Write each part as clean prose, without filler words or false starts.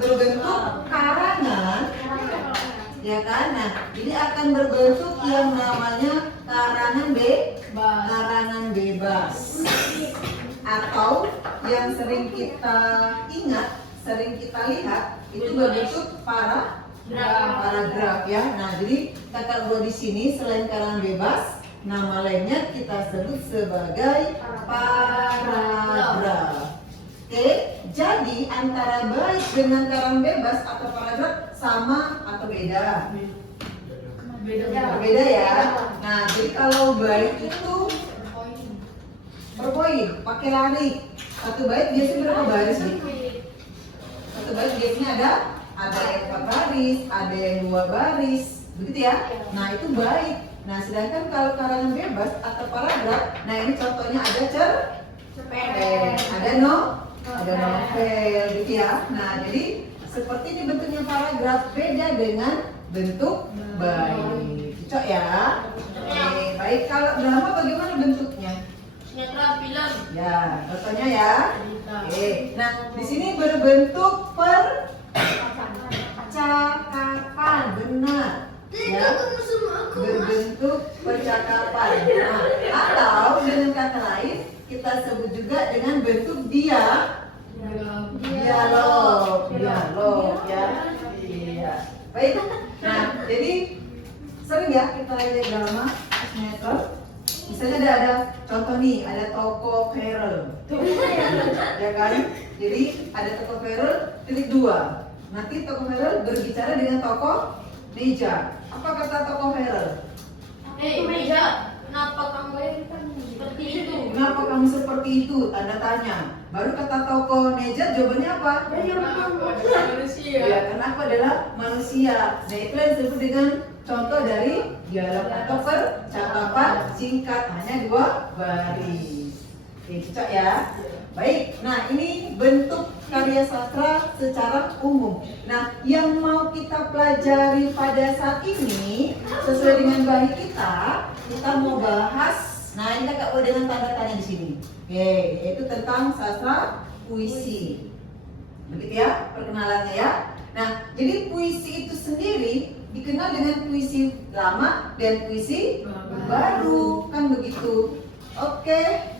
berbentuk karangan, ya kan? Nah, ini akan berbentuk yang namanya karangan bebas. Atau yang sering kita ingat, sering kita lihat itu berbentuk paragraf ya. Nah, jadi kakak buat di sini selain karangan bebas, nama lainnya kita sebut sebagai paragraf. Oke, jadi antara bait dengan karangan bebas atau paragraf sama atau beda? Beda ya. Nah, jadi kalau bait itu per poin, pakai lari. Satu bait biasanya berapa baris nih? Satu bait biasanya ada yang 4 baris, ada yang 2 baris, begitu ya? Nah, itu bait. Nah, sedangkan kalau karangan bebas atau paragraf, nah ini contohnya ada cerpen, ada novel, gitu ya. Nah, jadi seperti ini bentuknya paragraf, beda dengan bentuk bait. Cocok ya? Oke, baik. Kalau drama bagaimana bentuknya? Sinetron, film. Ya, contohnya ya. Oke. Nah, di sini berbentuk percakapan, benar. Ya, berbentuk percakapan. Nah, atau dengan kata lain kita sebut juga dengan bentuk dialog ya. Iya. Baik. Nah, jadi sering ya kita lihat drama sinetron. Misalnya ada contoh nih, ada toko Ferel, ya kan? Jadi ada toko Ferel titik 2. Nanti toko Ferel berbicara dengan toko meja. Apa kata toko Ferel? Meja, kenapa kamu seperti itu? Kenapa kamu seperti itu? Tanda tanya. Baru kata toko meja jawabannya apa? Manusia. Ya, karena aku adalah manusia. Nah, itu yang disebut dengan contoh dari dialog atau percakapan singkat, hanya 2 baris. Oke, cocok ya. Baik, nah ini bentuk karya sastra secara umum. Nah, yang mau kita pelajari pada saat ini sesuai dengan bahi kita mau bahas. Nah, ini kakak buat dengan tanda tanya di sini. Oke, yaitu tentang sastra puisi. Begitu ya perkenalannya ya. Nah, jadi puisi itu sendiri dikenal dengan puisi lama dan puisi baru, kan begitu. Oke.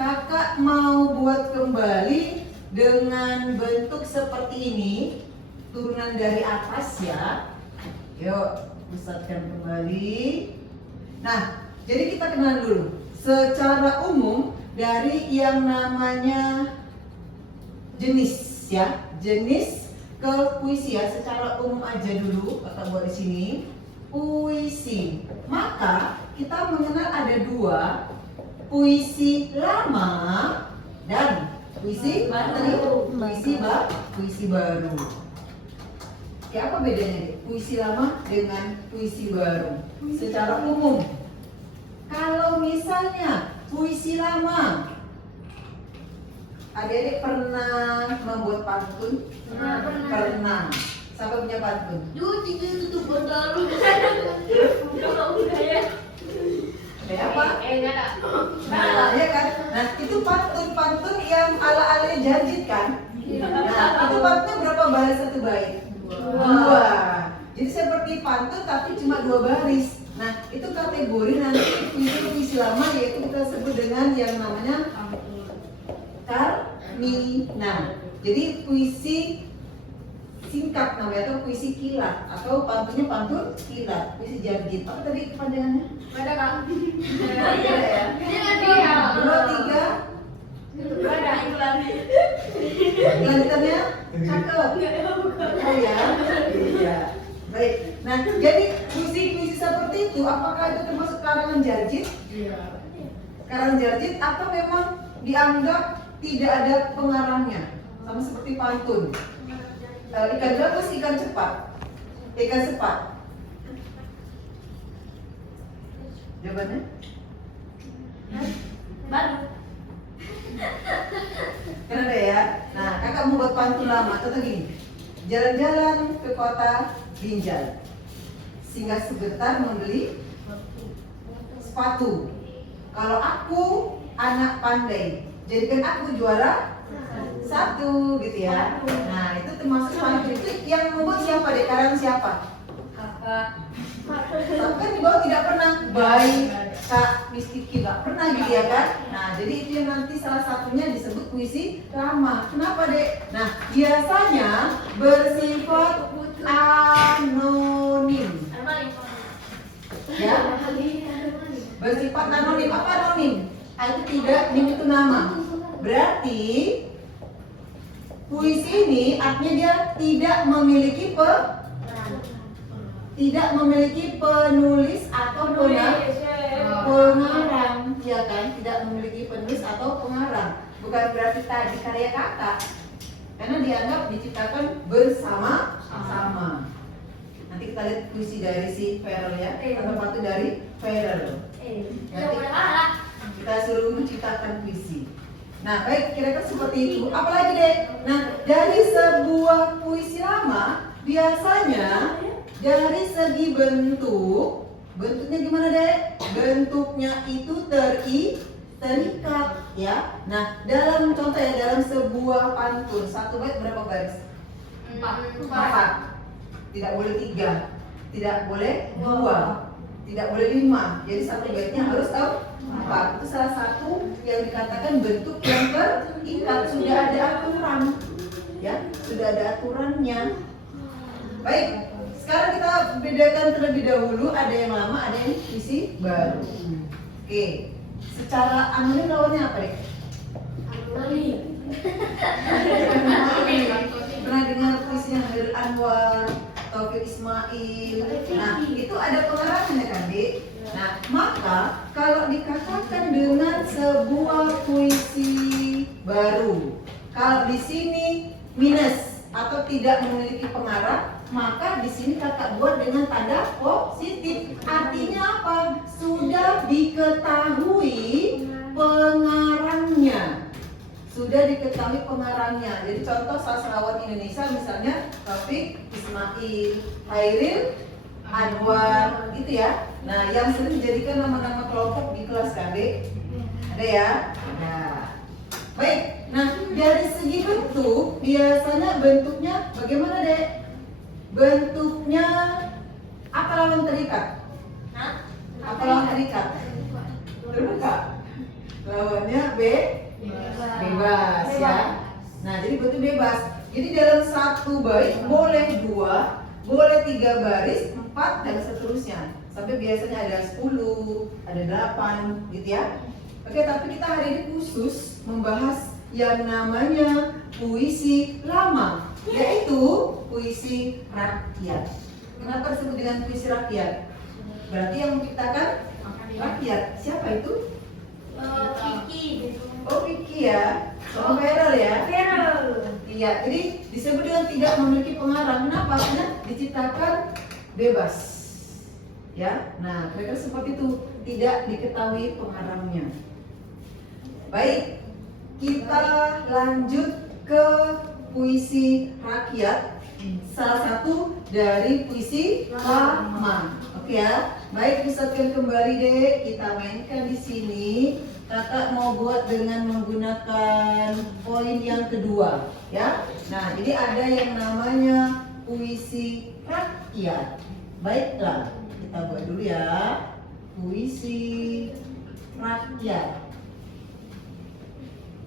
Kakak mau buat kembali dengan bentuk seperti ini, turunan dari atas ya. Yuk, pusatkan kembali. Nah, jadi kita kenal dulu. Secara umum dari yang namanya jenis ya, jenis ke puisi ya. Secara umum aja dulu, kakak buat di sini. Puisi. Maka kita mengenal ada 2. Puisi lama dan puisi baru. Puisi baru. Ya, apa bedanya puisi lama dengan puisi baru? Secara umum, kalau misalnya puisi lama, adik-adik pernah membuat pantun? Pernah. Siapa punya pantun? Tutup botol. Kayak apa? Enggak ada. Nah, ya kan? Nah, itu pantun yang ala-ala Jarjit kan? Nah, itu pantunnya berapa baris satu bait? 2. Jadi seperti pantun tapi cuma 2 baris. Nah, itu kategori nanti puisi lama, yaitu kita sebut dengan yang namanya karmina. Jadi puisi singkat namanya, atau puisi kilat, atau pantunnya pantun kilat, puisi Jarjit. Apa tadi kepanjangannya? Ada Kak. Ada ya? Iya. 2, 3. Lanjutannya cakep. Oh ya, iya. Baik. Nah, jadi puisi-puisi seperti itu, apakah itu termasuk karangan Jarjit? Iya. Karangan Jarjit atau memang dianggap tidak ada pengarangnya, sama seperti pantun? Ikan gabus, ikan cepat, ikan cepat. Jawabannya? Baru. Keren deh ya. Nah, kakak mau buat pantun lama. Contoh gini. Jalan-jalan ke kota Binjai, singgah sebentar membeli sepatu. Kalau aku anak pandai, jadikan aku juara Satu gitu ya. Nah itu termasuk pantun. Itu yang membuat siapa deh? Karang siapa? Kakak. Kan di bawah tidak pernah. Baik, Kak, Miss Kiki nggak pernah gitu ya kan? Nah jadi itu yang nanti salah satunya disebut puisi lama. Kenapa dek? Nah biasanya bersifat anonim. Ya, bersifat anonim. Apa anonim? Itu tidak, nim itu nama. Berarti puisi ini artinya dia tidak memiliki penulis atau pengarang, ya kan? Tidak memiliki penulis atau pengarang. Bukan berarti tadi karya kakak, karena dianggap diciptakan bersama-sama. Nanti kita lihat puisi dari si Farel ya, atau pantun dari Farel. Kita suruh menciptakan puisi. Nah, baik, kira-kira seperti itu. Apalagi deh? Nah, dari sebuah puisi lama, biasanya dari segi bentuknya gimana deh? Bentuknya itu terikat ya. Nah, dalam contoh ya, dalam sebuah pantun, satu bait berapa baris? 4. Tidak boleh 3, tidak boleh 2, tidak boleh 5. Jadi satu baitnya harus 4. Itu salah satu yang dikatakan bentuk yang terikat, sudah ada aturan, ya, sudah ada aturannya. Baik, sekarang kita bedakan terlebih dahulu, ada yang lama, ada yang puisi baru. Oke, secara anonim lawannya apa deh? Pernah dengar puisinya Hairil Anwar, Taufik Ismail? Nah, itu ada pengarangnya kan, Dek? Nah, maka kalau dikatakan dengan sebuah puisi baru, kalau di sini minus atau tidak memiliki pengarang, maka di sini kakak buat dengan tanda positif. Artinya apa? Sudah diketahui pengarangnya. Sudah diketahui pengarangnya. Jadi contoh sastrawan Indonesia misalnya Taufik Ismail, Hairil Anwar, gitu ya. Nah, yang sering dijadikan nama-nama kelompok di kelas KD. Ada ya? Ada. Baik. Nah, dari segi bentuk, biasanya bentuknya bagaimana, Dek? Bentuknya apa lawan terikat? Apa lawan terikat? Terbuka. Lawannya bebas ya. Nah, jadi bentuk bebas. Jadi dalam satu bait boleh 2, boleh 3 baris, 4 dan seterusnya. Sampai biasanya ada 10, ada 8 gitu ya. Oke, tapi kita hari ini khusus membahas yang namanya puisi lama, yaitu puisi rakyat. Kenapa disebut dengan puisi rakyat? Berarti yang menciptakan rakyat. Siapa itu? Kiki. Oh, Kiki ya. Oh, Farel ya. Iya, jadi disebut dengan tidak memiliki pengarang. Kenapa? Karena diciptakan bebas. Ya. Nah, mereka seperti itu, tidak diketahui pengarangnya. Baik, kita lanjut ke puisi rakyat. Salah satu dari puisi lama. Oke ya. Baik, pusatkan kembali deh. Kita mainkan di sini. Kakak mau buat dengan menggunakan poin yang kedua, ya. Nah, jadi ada yang namanya puisi rakyat. Baiklah, kita buat dulu ya. Puisi rakyat.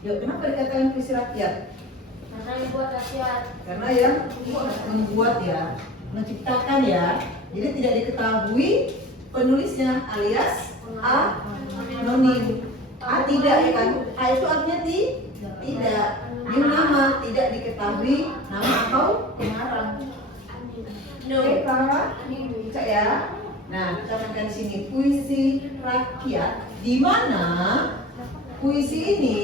Yuk, kenapa dikatakan puisi rakyat? Karena dibuat rakyat. Karena yang membuat ya, menciptakan ya. Jadi tidak diketahui penulisnya alias anonim. Tidak ya kan? Itu artinya tidak. Ini nama tidak diketahui nama atau pengarang. Oke, Kak? Bisa ya? Nah, kita mainkan di sini puisi rakyat, di mana puisi ini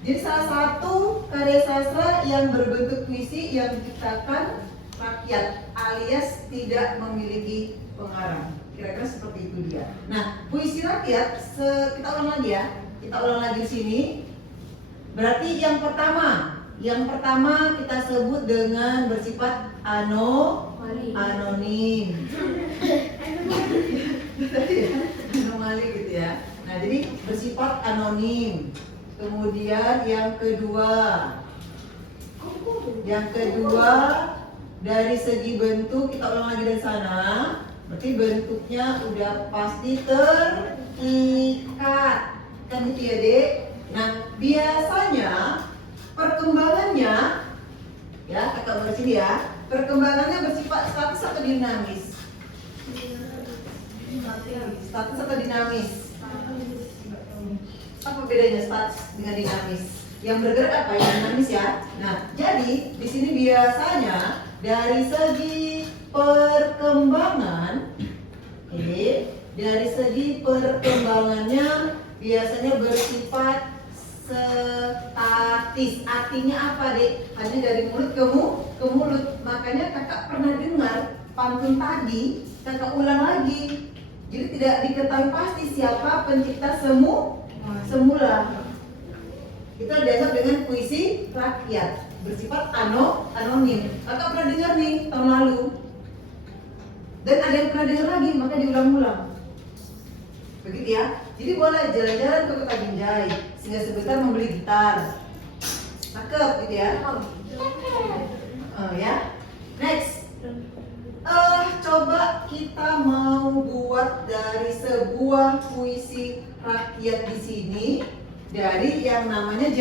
jadi salah satu karya sastra yang berbentuk puisi yang diciptakan rakyat alias tidak memiliki pengarang. Kira-kira seperti itu dia. Nah, puisi rakyat, kita ulang lagi ya. Kita ulang lagi di sini. Berarti yang pertama kita sebut dengan bersifat anonim. Anomali gitu ya. Nah, jadi bersifat anonim. Kemudian yang kedua. Yang kedua, dari segi bentuk kita ulang lagi dari sana. Berarti bentuknya udah pasti terikat. Kan gitu ya, Dek? Nah, biasanya perkembangannya ya, kakak urut sini ya. Perkembangannya bersifat statis atau dinamis? Statis atau dinamis? Apa bedanya statis dengan dinamis? Yang bergerak apa? Yang dinamis ya. Nah, jadi di sini biasanya dari segi perkembangan, dari segi perkembangannya biasanya bersifat statis. Artinya apa, Dek? Hanya dari mulut ke mulut. Makanya kakak pernah dengar pantun tadi, kakak ulang lagi. Jadi tidak diketahui pasti siapa pencipta semula. Kita dianggap dengan puisi rakyat, bersifat anonim. Kakak pernah dengar nih tahun lalu. Dan ada yang pernah dengar lagi, maka diulang-ulang. Begitu ya. Jadi boleh jalan-jalan ke Kota Binjai, sehingga sebentar membeli gitar. Cakep gitu ya. Ya. Next. Coba kita mau buat dari sebuah puisi rakyat di sini dari yang namanya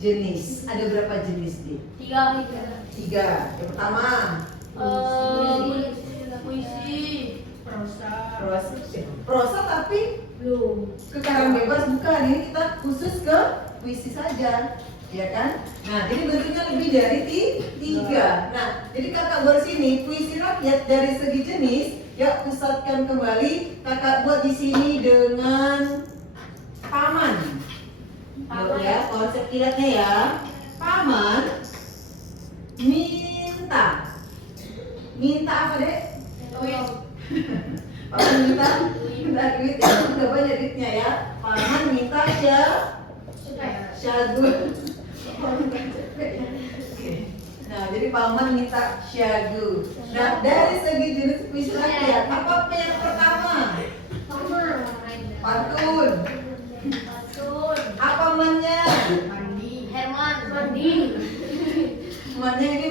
jenis. Ada berapa jenis nih? 3. 3. Yang pertama, Puisi. prosa tapi Belum. kekarang bebas bukan. Ini kita khusus ke puisi saja, ya kan? Nah, jadi bentuknya lebih dari 3. Nah, jadi kakak buat sini puisi rakyat dari segi jenis. Ya, pusatkan kembali. Kakak buat di sini dengan paman. Ya, konsep kilatnya ya. Paman minta. Minta apa, Dek? Paman minta duit ya, udah banyak duitnya ya. Paman minta syagu. Nah, jadi paman minta syagu. Nah, dari segi jenis puisi rakyat, apa yang pertama? Pantun. Apa mannya? Herman. Mandi. Mannya ini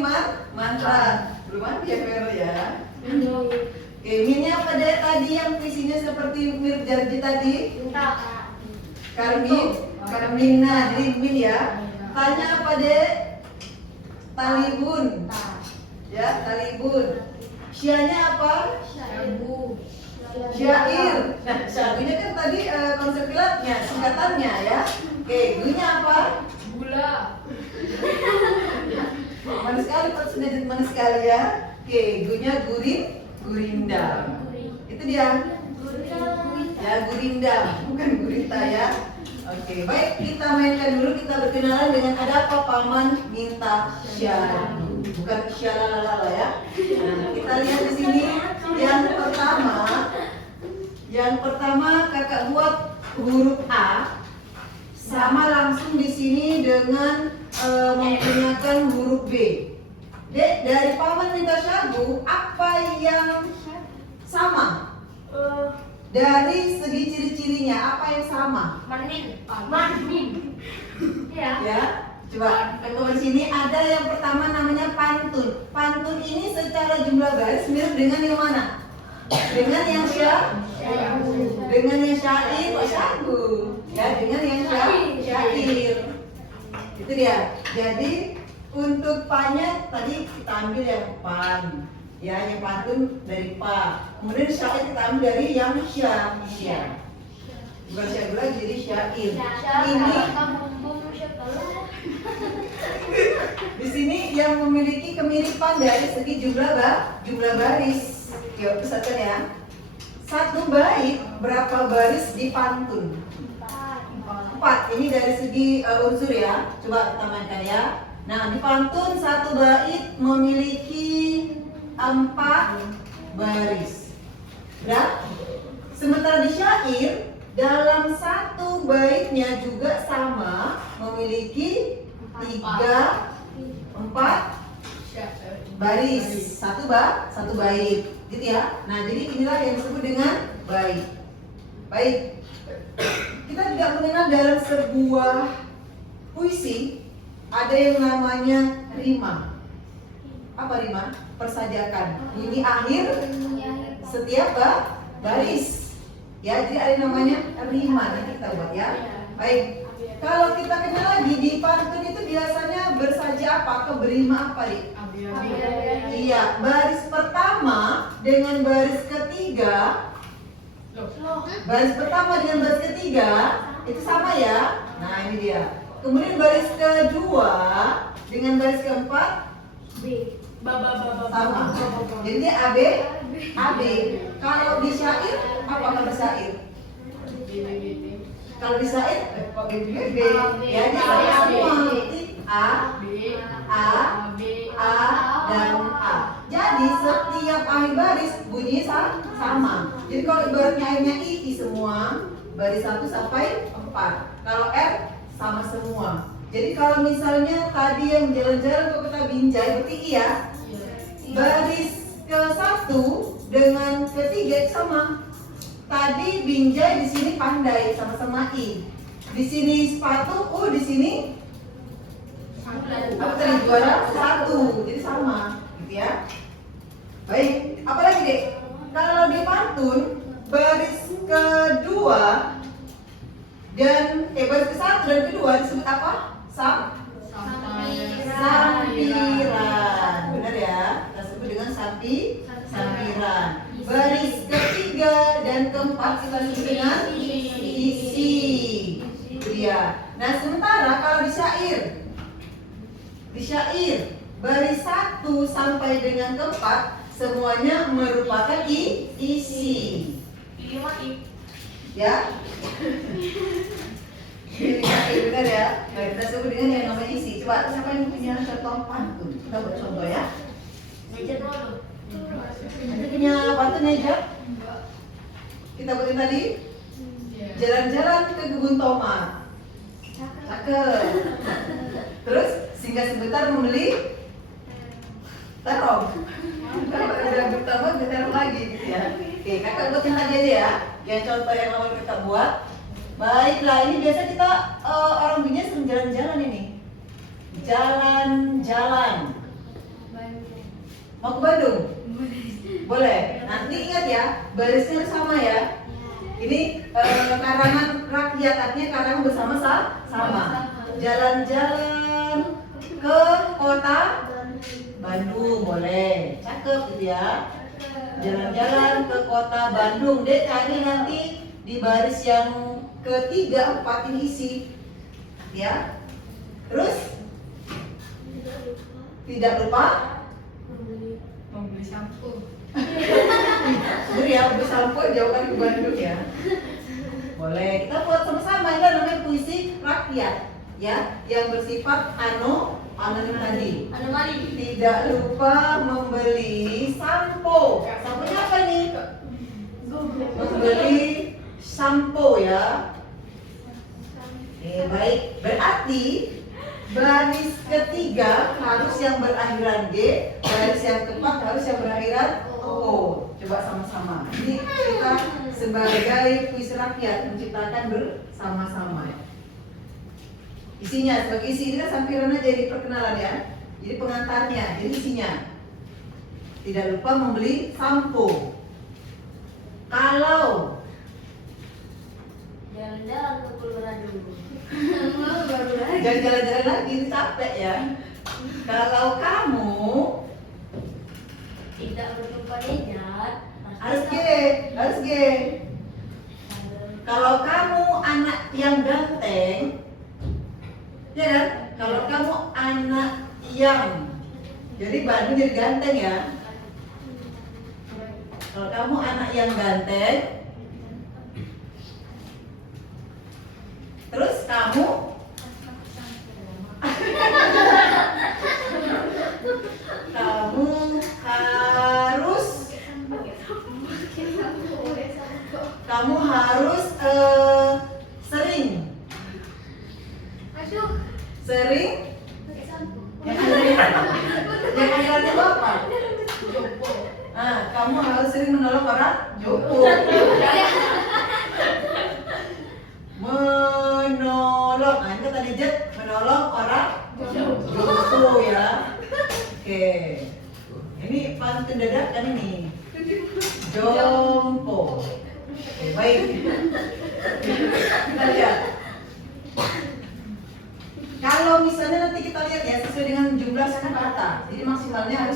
mantra. Belum mandi ya, Vero ya. Oke, minnya apa deh tadi yang puisinya seperti Mir Jarji tadi? Karmina, jadi min ya. Tanya apa deh? Talibun. Ya, talibun. Syianya apa? Syair. Nah, syairnya kan tadi konsep kilatnya, singkatannya ya. Oke, gunya apa? Gula. Manis sekali, Pak, sudah jadi manis sekali ya. Oke, gunya gurinda. Itu dia. Ya, gurinda, bukan gurita ya. Oke, baik, kita mainkan dulu, kita berkenalan dengan ada apa? Paman minta syagu. Bukan syalalala ya. Nah, kita lihat di sini yang pertama kakak buat huruf A sama langsung di sini dengan menggunakan huruf B. Dek, dari paman minta syagu, apa yang sama? Dari segi ciri-cirinya, apa yang sama? Manin. Ya, coba di sini ada yang pertama namanya pantun. Pantun ini secara jumlah baris mirip dengan yang mana? Dengan yang dengan yang syair, syagu. Ya, dengan yang syair. Itu dia. Jadi untuk pa-nya tadi kita ambil yang pan. Ya, yang pantun dari pa. Kemudian syair kita ambil dari yang sya. Bukan syair lagi, jadi syair. Ini di sini yang memiliki kemiripan dari segi jumlah baris. Ya, pusatkan ya. Satu bait berapa baris di pantun? 4. Ini dari segi unsur ya. Coba kita mainkan ya. Nah, di pantun satu bait memiliki 4 baris. Ya. Sementara di syair dalam satu baitnya juga sama memiliki 3, 4 baris. Satu bait. Gitu ya. Nah, jadi inilah yang disebut dengan bait. Baik. Kita juga mengenal dalam sebuah puisi ada yang namanya rima. Apa rima? Persajakan. Bunyi akhir setiap baris. Ya, jadi ada yang namanya rima. Nanti kita buat ya. Baik. Kalau kita kenal lagi di pantun itu biasanya bersaja apa? Berima apa, Dik? Iya, baris pertama dengan baris ketiga. Baris pertama dengan baris ketiga itu sama ya. Nah, ini dia. Kemudian baris kedua dengan baris keempat sama. Jadi dia AB, AB. Kalau di syair apa kalau di syair? Kalau di syair kok B, ya dia sama semua. A, dan A. Jadi setiap akhir baris bunyi sama. Jadi kalau ibaratnya akhirnya I semua, baris 1 sampai 4. Kalau R sama semua. Jadi kalau misalnya tadi yang jalan-jalan ke kota Binjai berarti I ya. Baris ke-1 dengan ketiga sama. Tadi Binjai di sini pandai sama-sama I. Di sini sepatu, di sini apa tadi juara 1. Jadi sama, gitu ya. Baik, apa lagi, Dek? Kalau di pantun baris kedua dan baris ke-1 dan kedua disebut apa? Sampiran. Benar ya? Kita sebut dengan sampiran. Baris ketiga dan keempat kita sebut dengan isi. Itu dia. Nah, sementara kalau di syair baris 1 sampai dengan keempat semuanya merupakan isi. Ya. Ini benar ya. Baik, kita sebut dengan yang namanya isi. Coba siapa yang punya contoh pantun? Kita buat contoh ya. Nanti punya pantun ya, kita buatin tadi. Jalan-jalan ke kebun tomat. Cakep. Terus singgah sebentar membeli terong. Kalau ada bertambah terong lagi gitu ya. Oke, kakak buatin tadi aja ya. Yang contoh yang awal kita buat. Baiklah, ini biasa kita orang Binjai sering jalan-jalan ini. Jalan-jalan. Mau ke Bandung? Boleh. Nanti ingat ya, barisnya sama ya. Ini karangan rakyat, artinya karangan bersama-sama. Jalan-jalan ke kota Bandung, boleh. Cakep gitu ya. Jalan-jalan ke kota Bandung. Dek cari nanti di baris yang ketiga, 4 ini isi. Ya. Terus tidak lupa membeli sampo. Bener ya, beli sampo jauhkan ke Bandung ya. Boleh, kita buat sama-sama. Ini namanya puisi rakyat ya, yang bersifat anonim tadi. Tidak lupa membeli sampo. Samponya apa nih? Membeli sampo ya. Baik, berarti baris ketiga harus yang berakhiran G, baris yang keempat harus yang berakhiran O. Coba sama-sama. Ini kita sebagai puisi rakyat menciptakan bersama-sama. Isinya, sebagai isi ini kan sampiran aja di perkenalan ya. Jadi pengantarnya, jadi isinya. Tidak lupa membeli sampo. Kalau Jalan-jalan ke Colorado. jangan jalan-jalan lagi, ini capek ya. Kalau kamu Tidak berjumpa dengan harus G. Kalau kamu anak yang ganteng, ya kan? Kalau kamu anak yang, jadi Bandung jadi ganteng ya. Kalau kamu anak yang ganteng, terus kamu harus sering yang akhirannya apa? Nah, kamu harus sering menolong orang jompo. Menolong. Nah, ini tadi Jet menolong orang jompo ya. Oke. Ini pantun dadakan ini. Jompo. Oke, baik. Kita lihat. Kalau misalnya nanti kita lihat ya sesuai dengan jumlah kata. Jadi maksimalnya harus